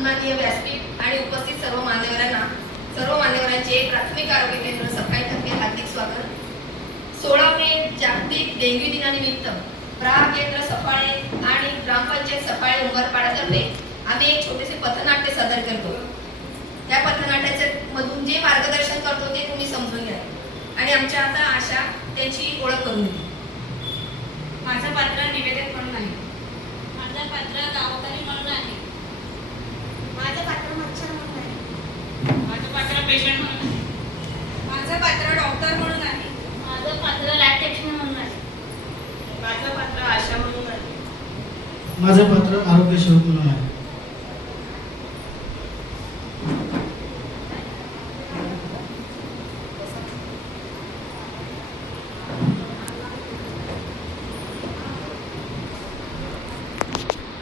सन्माननीय व्यासपीठ आणि उपस्थित सर्व मान्यवरांचे प्राथमिक आरोग्य केंद्र सफाई तर्फे हार्दिक स्वागत. 16 मे जागतिक डेंग्यू दिनानिमित्त प्रहार केंद्र सफाळे आणि ग्रामपंचायत सफाळे उंबरपाडातर्फे आम्ही एक छोटेसे पथनाट्य सादर करतो. त्या पथनाट्याच्या मधून जे मार्गदर्शन करतो ते तुम्ही समजून घ्या आणि आमच्या आता आशा त्यांची ओळख करून देते. माझं पात्र निवेदक म्हणून आहे. माझं पात्र गावकरी म्हणून आहे. माझं पात्र मच्छर म्हणून आहे. माझं पात्र पेशंट म्हणून आहे. माझं पात्र डॉक्टर म्हणून आहे. माझं पात्र लॅब टेक्निशियन म्हणून आहे. माझं पात्र आशा म्हणून आहे. माझं पात्र आरोग्य सेवक म्हणून आहे.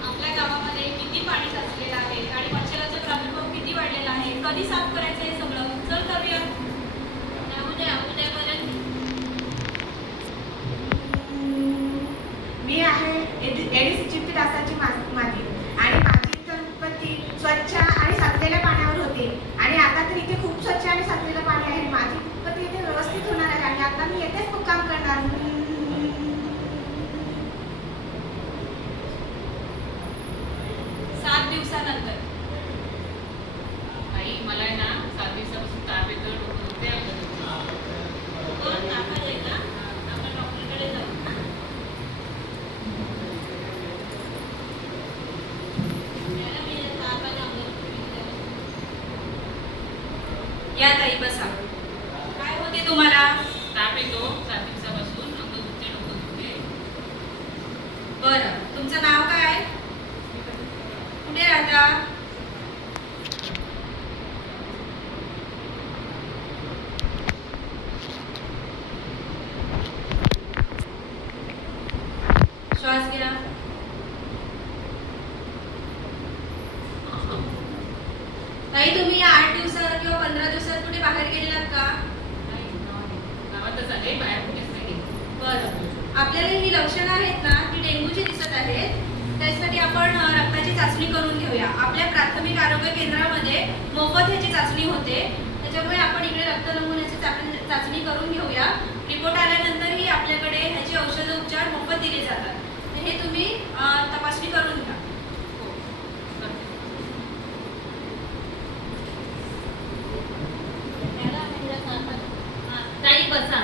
आपल्या गावामध्ये किती पाणी साचलेलं आहे आणि मच्छराचा प्रादुर्भाव किती वाढलेला आहे, कधी साफ करायचं हे सगळं चल करूया. उद्यापर्यंत मी आहे एडिस इजिप्ती डासाची माती आणि माझी तर उत्पत्ती स्वच्छ आणि साचलेल्या पाण्यावर होते आणि आता तर इथे खूप स्वच्छ आणि साचलेलं पाणी आहे. माझी उत्पत्ती इथे व्यवस्थित होणार आहे आणि आता मी येथेच मुक्काम करणार. 7 दिवसानंतर आई मला आहे ना 7 दिवसापासून ताप येतो, डोकं दुखते, अंग दुखते. तापात आहे का? आपण डॉक्टरकडे जाऊ. मॅडम, हे तापात अंग दुखते. या ताई बसा. काय होते तुम्हाला? ताप येतो 7 दिवसापासून, अंग दुखते, डोकं दुखते. बरं, तुमचं नाव काय? कुठे राहता? श्वास घ्या. ताई, तुम्ही 8 दिवसात किंवा 15 दिवसात कुठे बाहेर गेलेलात का? नाही, गावातच आले, बाहेर कुठेच नाही गेले. बरं, आपल्याला ही लक्षणं आहेत ना ती डेंग्यूची दिसत आहेत. त्यासाठी आपण रक्ताची चाचणी करून घेऊया. आपल्या प्राथमिक आरोग्य केंद्रामध्ये मोफत ह्याची चाचणी होते. त्याच्यामुळे आपण इकडे रक्त नमुन्याची चाचणी करून घेऊया. रिपोर्ट आल्यानंतरही आपल्याकडे ह्याची औषध उपचार मोफत दिले जातात. हे तुम्ही तपासणी करून घ्या. हो, करते. ताई बसा.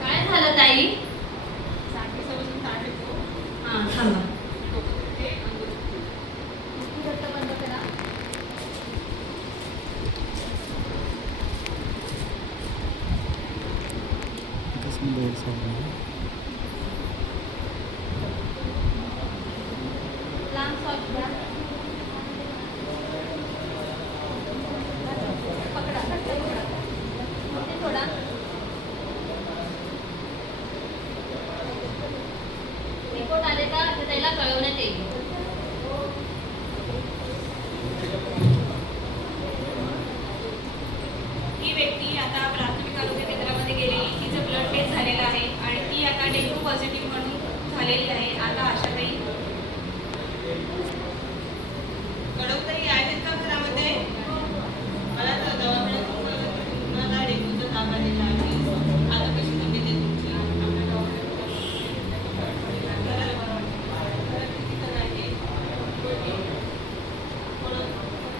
काय झालं ताई? 7 दिवसापासून ताप येतो, हां, थांबा. डोकं दुखते, अंग दुखते. रक्त बंद करा. लांब श्वास घ्या. पकडा, घट्ट पकडा. ते सोडा. रिपोर्ट आले का ते त्याला कळवण्यात येईल. ही व्यक्ती आता प्राथमिक आरोग्य केंद्रामध्ये गेलेली, तिचं ब्लड टेस्ट झालेलं आहे आणि ती आता डेंग्यू पॉझिटिव्ह म्हणून झालेली आहे. आता आशाताई कडवताई आहेत का घरामध्ये? मला तर दवाखान्यातून मला डेंग्यूचा ताप आलेला आहे. आता कशी तब्येत आहे तुमची? आपल्या दवाखान्यात घराला बरं वाटतं. घरात किती जण आहे?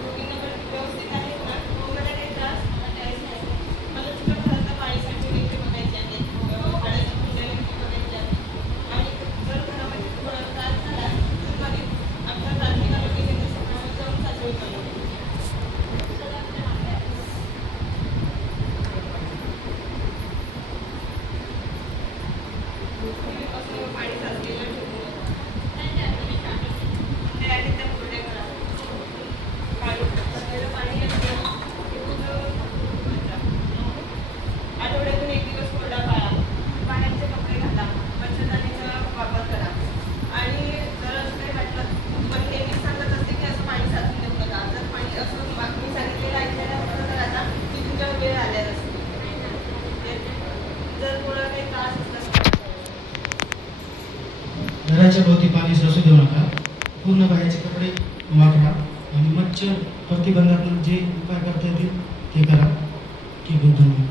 दोघींना पण व्यवस्थित आहेत ना? तुम्हाला काही त्रास? मला काहीच नाही. मला तुमच्या घरातलं पाणी साठवून इथे बघायचे आहे. पाण्याच्या कुंड्या वगैरे बघायच्या आहेत. आणि जर घराच्या भोवती पाणी साचू देऊ नका. पूर्ण बाहेरचे कपडे वापरा आणि मच्छर प्रतिबंधात्मक जे उपाय करता येतील ते करा. ठीक आहे, धन्यवाद.